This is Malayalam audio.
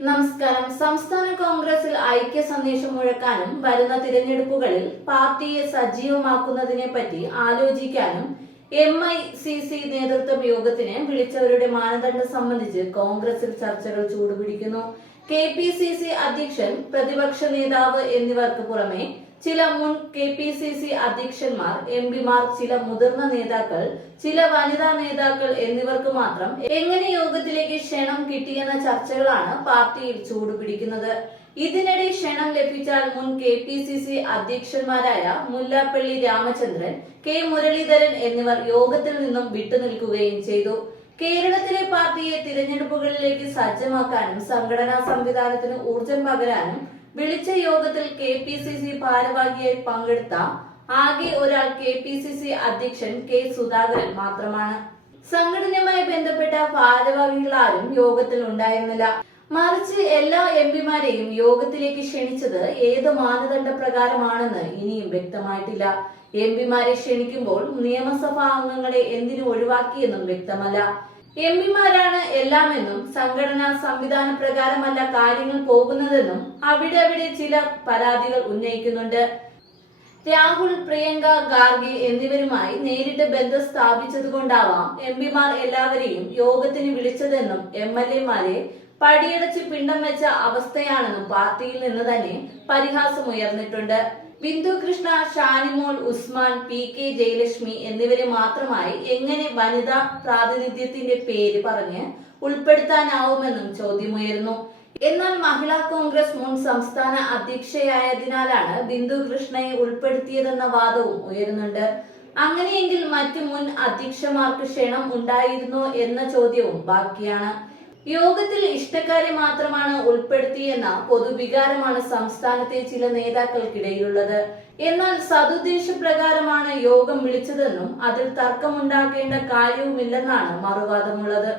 നമസ്കാരം. സംസ്ഥാന കോൺഗ്രസിൽ ഐക്യ സന്ദേശം മുഴക്കാനും വരുന്ന തിരഞ്ഞെടുപ്പുകളിൽ പാർട്ടിയെ സജീവമാക്കുന്നതിനെ പറ്റി ആലോചിക്കാനും എം ഐ സി സി നേതൃത്വ യോഗത്തിന് വിളിച്ചവരുടെ മാനദണ്ഡം സംബന്ധിച്ച് കോൺഗ്രസിൽ ചർച്ചകൾ ചൂടുപിടിക്കുന്നു. കെ പി സി സി അധ്യക്ഷൻ പ്രതിപക്ഷ നേതാവ് എന്നിവർക്ക് പുറമെ ചില മുൻ കെ പി സി സി അധ്യക്ഷന്മാർ എം പിമാർ ചില മുതിർന്ന നേതാക്കൾ ചില വനിതാ നേതാക്കൾ എന്നിവർക്ക് മാത്രം എങ്ങനെ യോഗത്തിലേക്ക് ക്ഷണം കിട്ടിയെന്ന ചർച്ചകളാണ് പാർട്ടിയിൽ ചൂടുപിടിക്കുന്നത് ഇതിനിടെ ക്ഷണം ലഭിച്ചാൽ മുൻ കെ പി സി സി അധ്യക്ഷന്മാരായ മുല്ലാപ്പള്ളി രാമചന്ദ്രൻ കെ മുരളീധരൻ എന്നിവർ യോഗത്തിൽ നിന്നും വിട്ടുനിൽക്കുകയും ചെയ്തു. കേരളത്തിലെ പാർട്ടിയെ തിരഞ്ഞെടുപ്പുകളിലേക്ക് സജ്ജമാക്കാനും സംഘടനാ സംവിധാനത്തിന് ഊർജം പകരാനും വിളിച്ച യോഗത്തിൽ കെ പി സി സി ഭാരവാഹിയായി പങ്കെടുത്ത ആകെ ഒരാൾ കെ പി സി സി അധ്യക്ഷൻ കെ സുധാകരൻ മാത്രമാണ്. സംഘടനയുമായി ബന്ധപ്പെട്ട ഭാരവാഹികളാരും യോഗത്തിൽ ഉണ്ടായിരുന്നില്ല. മറിച്ച് എല്ലാ എം പിമാരെയും യോഗത്തിലേക്ക് ക്ഷണിച്ചത് ഏത് മാനദണ്ഡ പ്രകാരമാണെന്ന് ഇനിയും വ്യക്തമായിട്ടില്ല. എം പിമാരെ ക്ഷണിക്കുമ്പോൾ നിയമസഭാ അംഗങ്ങളെ എന്തിനു ഒഴിവാക്കിയെന്നും വ്യക്തമല്ല. എം പിമാരാണ് എല്ലാമെന്നും സംഘടനാ സംവിധാന പ്രകാരമല്ല കാര്യങ്ങൾ പോകുന്നതെന്നും അവിടെ അവിടെ ചില പരാതികൾ ഉന്നയിക്കുന്നുണ്ട്. രാഹുൽ പ്രിയങ്ക ഗാർഗി എന്നിവരുമായി നേരിട്ട് ബന്ധം സ്ഥാപിച്ചതുകൊണ്ടാവാം എം പിമാർ എല്ലാവരെയും യോഗത്തിന് വിളിച്ചതെന്നും എം എൽ എമാരെ പടിയടച്ച് പിണ്ടം വെച്ച അവസ്ഥയാണെന്നും പാർട്ടിയിൽ നിന്ന് തന്നെ പരിഹാസമുയർന്നിട്ടുണ്ട്. ബിന്ദു കൃഷ്ണ ഷാനിമോൾ ഉസ്മാൻ പി കെ ജയലക്ഷ്മി എന്നിവരെ മാത്രമായി എങ്ങനെ വനിതാ പ്രാതിനിധ്യത്തിന്റെ പേര് പറഞ്ഞ് ഉൾപ്പെടുത്താനാവുമെന്നും ചോദ്യമുയർന്നു. എന്നാൽ മഹിളാ കോൺഗ്രസ് മുൻ സംസ്ഥാന അധ്യക്ഷയായതിനാലാണ് ബിന്ദു കൃഷ്ണയെ ഉൾപ്പെടുത്തിയതെന്ന വാദവും ഉയരുന്നുണ്ട്. അങ്ങനെയെങ്കിൽ മറ്റു മുൻ അധ്യക്ഷമാർക്ക് ക്ഷണം ഉണ്ടായിരുന്നോ എന്ന ചോദ്യവും ബാക്കിയാണ്. യോഗത്തിൽ ഇഷ്ടക്കാരെ മാത്രമാണ് ഉൾപ്പെടുത്തിയെന്ന പൊതുവികാരമാണ് സംസ്ഥാനത്തെ ചില നേതാക്കൾക്കിടയിലുള്ളത്. എന്നാൽ സതുദ്ദേശ പ്രകാരമാണ് യോഗം വിളിച്ചതെന്നും അതിൽ തർക്കമുണ്ടാക്കേണ്ട കാര്യവുമില്ലെന്നാണ് മറുവാദമുള്ളത്.